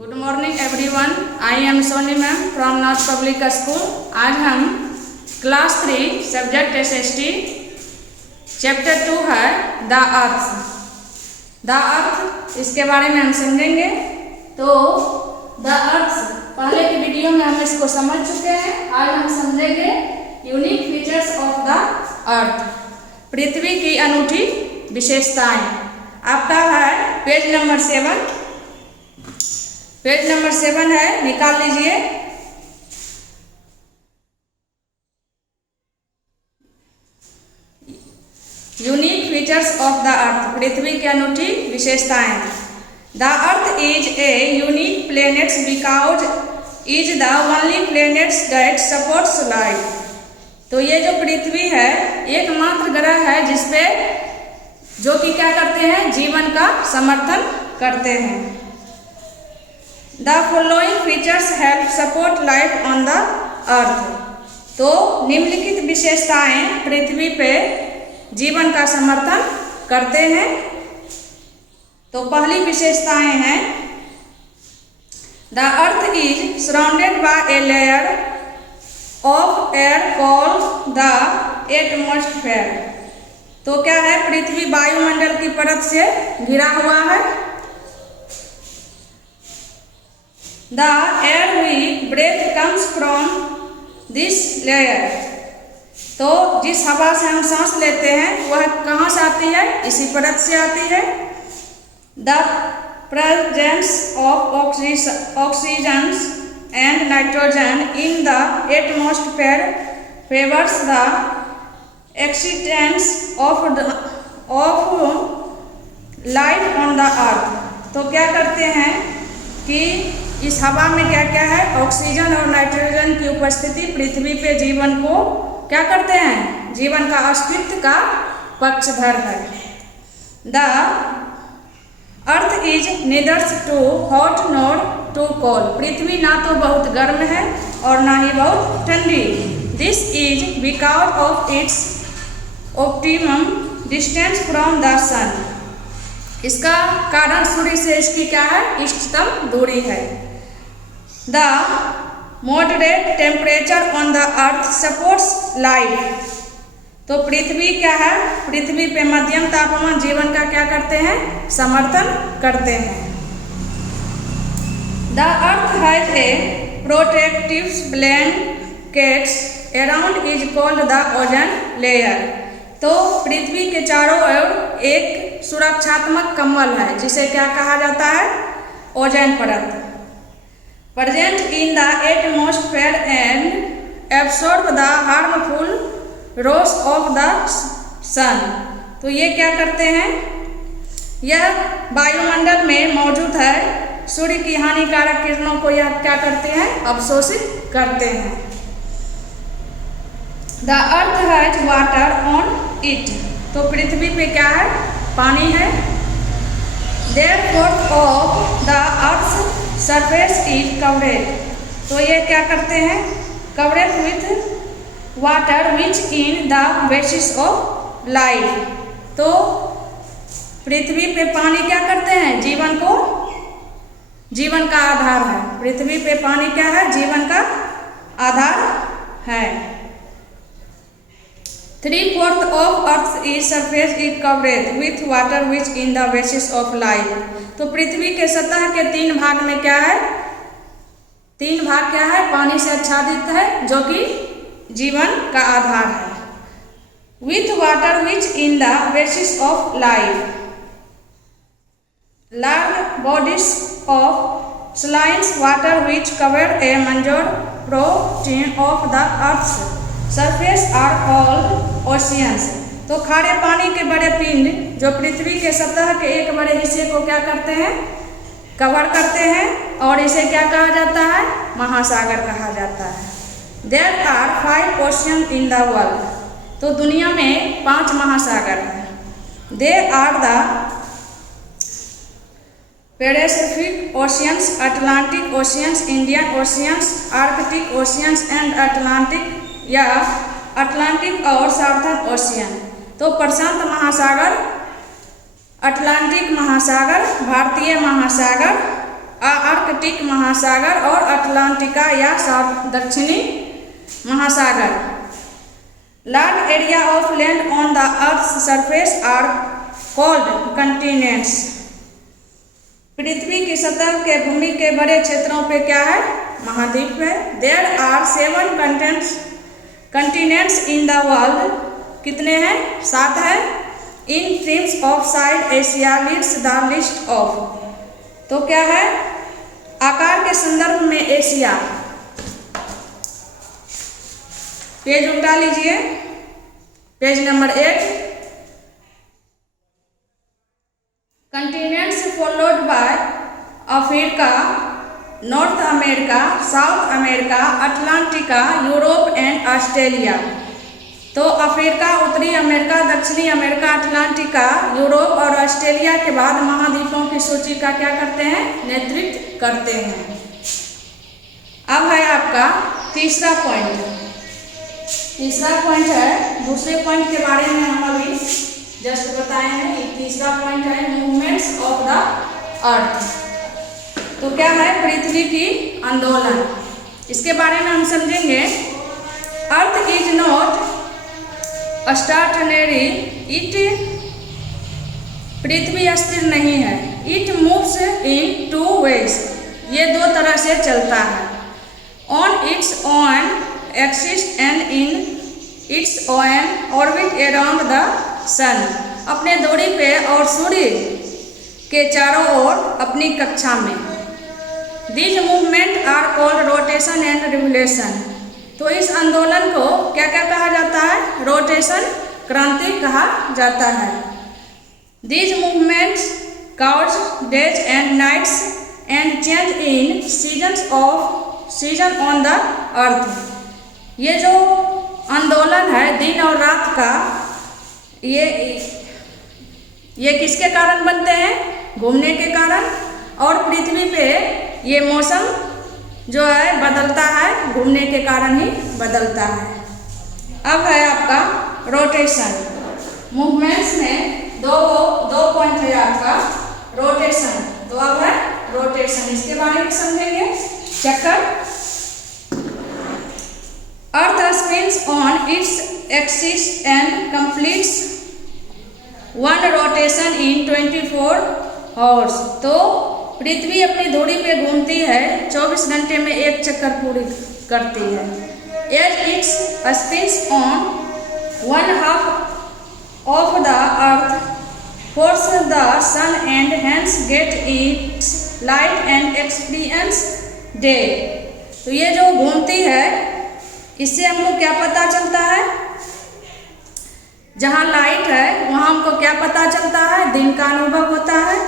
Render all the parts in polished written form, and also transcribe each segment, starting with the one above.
Good morning everyone, I am Soni ma'am from North Public School. आज हम class 3 subject SST chapter 2 है the अर्थ। इसके बारे में हम समझेंगे। तो द अर्थ पहले की वीडियो में हम इसको समझ चुके हैं। आज हम समझेंगे unique features of the earth, पृथ्वी की अनूठी विशेषताएं। आपका है पेज नंबर 7। पेज नंबर 7 है, निकाल लीजिए। Unique features of the earth, पृथ्वी की अनूठी विशेषताएं। The earth is a unique planet because is the only planet that supports life. तो ये जो पृथ्वी है एकमात्र ग्रह है जिसपे जो कि क्या करते हैं, जीवन का समर्थन करते हैं। The following features help support life on the earth। तो निम्नलिखित विशेषताएं पृथ्वी पे जीवन का समर्थन करते हैं। तो पहली विशेषताएं हैं, The earth is surrounded by a layer of air called the atmosphere। तो क्या है, पृथ्वी वायुमंडल की परत से घिरा हुआ है। The air we breathe comes from this layer। तो जिस हवा से हम सांस लेते हैं वह कहाँ से आती है, इसी परत से आती है। The presence of oxygen and nitrogen in the atmosphere favors the existence of life on the earth। तो क्या करते हैं कि इस हवा में क्या क्या है, ऑक्सीजन और नाइट्रोजन की उपस्थिति पृथ्वी पे जीवन को क्या करते हैं, जीवन का अस्तित्व का पक्षधर है। The earth is neither too hot nor too cold. पृथ्वी ना तो बहुत गर्म है और ना ही बहुत ठंडी। This is because of its optimum distance from the sun. इसका कारण सूर्य से इसकी क्या है, इष्टतम दूरी है। The moderate temperature on the earth supports life। तो पृथ्वी क्या है, पृथ्वी पे मध्यम तापमान जीवन का क्या करते हैं, समर्थन करते हैं। The earth has a protective blanket around is called the ozone layer। तो पृथ्वी के चारों ओर एक सुरक्षात्मक कम्बल है जिसे क्या कहा जाता है, ओजोन परत। Present in the atmosphere and absorb the harmful rays of the sun। तो ये क्या करते हैं, यह वायुमंडल में मौजूद है, सूर्य की हानिकारक किरणों को यह क्या करते हैं, अवशोषित करते हैं। The earth has water on it। तो पृथ्वी पे क्या है, पानी है। Therefore of the earth's surface is covered। तो ये क्या करते हैं, covered with water which in the basis of life। तो पृथ्वी पे पानी क्या करते हैं, जीवन को, जीवन का आधार है। पृथ्वी पे पानी क्या है, जीवन का आधार है। 3/4 of Earth is surface is covered with water which in the basis of life। तो पृथ्वी के सतह के 3 भाग में क्या है, 3 भाग क्या है, पानी से आच्छादित है जो कि जीवन का आधार है। With water which in the basis of life, large bodies of saline water which cover a major portion of the Earth's surface are called oceans। तो खारे पानी के बड़े पिंड जो पृथ्वी के सतह के एक बड़े हिस्से को क्या करते हैं, कवर करते हैं, और इसे क्या कहा जाता है, महासागर कहा जाता है। There are 5 oceans in the world। तो दुनिया में 5 महासागर हैं। They are the Pacific Oceans, Atlantic Oceans, Indian Oceans, Arctic Oceans and Atlantic या अटलांटिक और साउथर्न ओशियन। तो प्रशांत महासागर, अटलांटिक महासागर, भारतीय महासागर आर्कटिक महासागर और अटलांटिका या दक्षिणी महासागर। Large area of land on the earth surface are called continents. पृथ्वी की सतह के भूमि के बड़े क्षेत्रों पे क्या है? महाद्वीप है। There are 7 continents in the world. कितने हैं? 7 है। In terms of size Asia leads the list of. तो क्या है? आकार के संदर्भ में एशिया। पेज उल्टा लीजिए, page number 8। Continents followed by Africa, north America, south America, Atlantica, Europe and Australia. तो अफ्रीका, उत्तरी अमेरिका, दक्षिणी अमेरिका, अटलांटिका, यूरोप और ऑस्ट्रेलिया के बाद महाद्वीपों की सूची का क्या करते हैं? नेतृत्व करते हैं। अब है आपका तीसरा पॉइंट। तीसरा पॉइंट है, दूसरे पॉइंट के बारे में हम अभी जस्ट बताए हैं। तीसरा पॉइंट है मूवमेंट्स ऑफ द अर्थ। तो क्या है? पृथ्वी की आंदोलन। इसके बारे में हम समझेंगे। Earth is not stationary, it, पृथ्वी स्थिर नहीं है। इट मूव्स इन 2 वेज, ये 2 तरह से चलता है। On its own axis and in its own orbit around the sun, अपने दूरी पे और सूर्य के चारों ओर अपनी कक्षा में। These movement are called rotation and revolution. तो इस आंदोलन को क्या क्या कहा जाता है? रोटेशन, क्रांति कहा जाता है। These movements cause days and nights and change in season on the earth। ये जो आंदोलन है दिन और रात का, ये किसके कारण बनते हैं? घूमने के कारण। और पृथ्वी पे ये मौसम जो है बदलता है, घूमने के कारण ही बदलता है। अब है आपका रोटेशन। मूवमेंट्स में दो पॉइंट है आपका रोटेशन। तो अब है रोटेशन, इसके बारे में समझेंगे। चक्कर। Earth spins on its axis and completes 1 rotation in 24 hours. तो पृथ्वी अपनी धुरी पे घूमती है, 24 घंटे में एक चक्कर पूरी करती है। As it's spins on 1/2 of the earth force the sun and hence get its light and experience day। तो ये जो घूमती है, इससे हमको क्या पता चलता है? जहाँ लाइट है वहाँ हमको क्या पता चलता है? दिन का अनुभव होता है।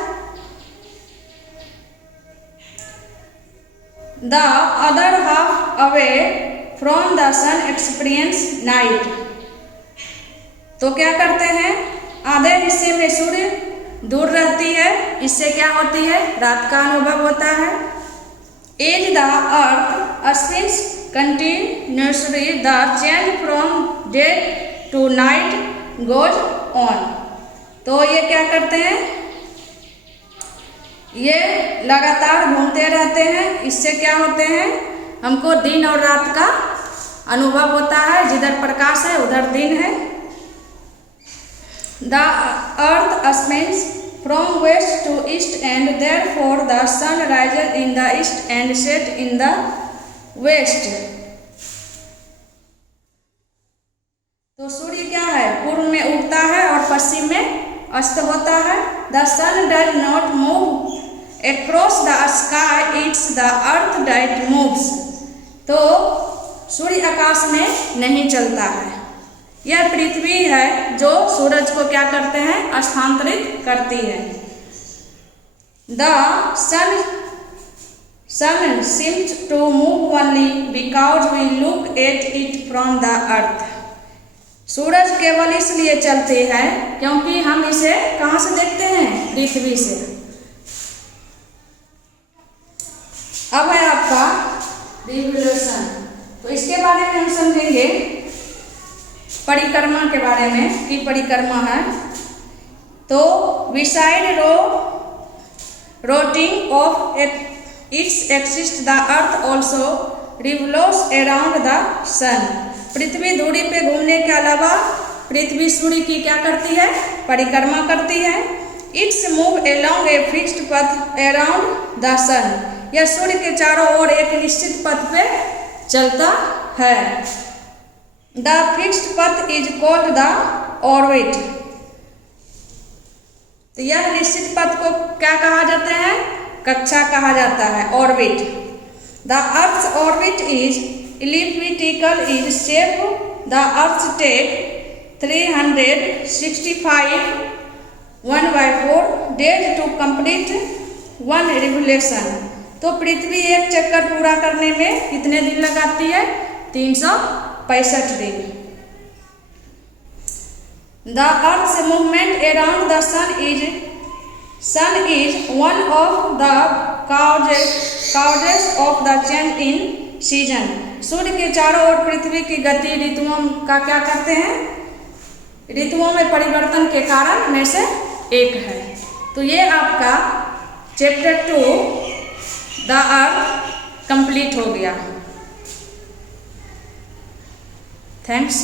The other half away from the sun experience night। तो क्या करते हैं? आधे हिस्से में सूर्य दूर रहती है, इससे क्या होती है? रात का अनुभव होता है। As the earth spins continuously the change from day to night goes on. तो ये क्या करते हैं? ये लगातार घूमते रहते हैं, इससे क्या होते हैं? हमको दिन और रात का अनुभव होता है। जिधर प्रकाश है उधर दिन है। The earth spins from west to east and therefore the sun rises in the east and sets in the west। तो सूर्य क्या है? पूर्व में उगता है और पश्चिम में अस्त होता है। The sun does not move across the sky, it's the earth that moves। तो सूर्य आकाश में नहीं चलता है, यह पृथ्वी है जो सूरज को क्या करते हैं? स्थानांतरित करती है। The sun seems to move only because we look at it from the earth। सूरज केवल इसलिए चलती है क्योंकि हम इसे कहाँ से देखते हैं? पृथ्वी से। अब है आपका रिवोल्यूशन। तो इसके बारे में हम समझेंगे। परिक्रमा के बारे में कि परिक्रमा है। तो beside rotating of its axis the earth also revolves around the sun. पृथ्वी धुरी पे घूमने के अलावा पृथ्वी सूर्य की क्या करती है? परिक्रमा करती है। It's move along a fixed पथ अराउंड द सन। यह सूर्य के चारों ओर एक निश्चित पथ पे चलता है। द फिक्स्ड पथ इज कॉल्ड द ऑर्बिट। तो यह निश्चित पथ को क्या कहा जाता है? कक्षा कहा जाता है, orbit. The earth orbit is elliptical in shape. The earth take 365 1/4 days to complete one revolution. तो पृथ्वी एक चक्कर पूरा करने में कितने दिन लगाती है? 365 दिन। The earth movement around the sun is one of the causes of the change in season. सूर्य के चारों ओर पृथ्वी की गति ऋतुओं का क्या करते हैं? ऋतुओं में परिवर्तन के कारण में से एक है। तो ये आपका चैप्टर 2 द अर्थ कंप्लीट हो गया। थैंक्स।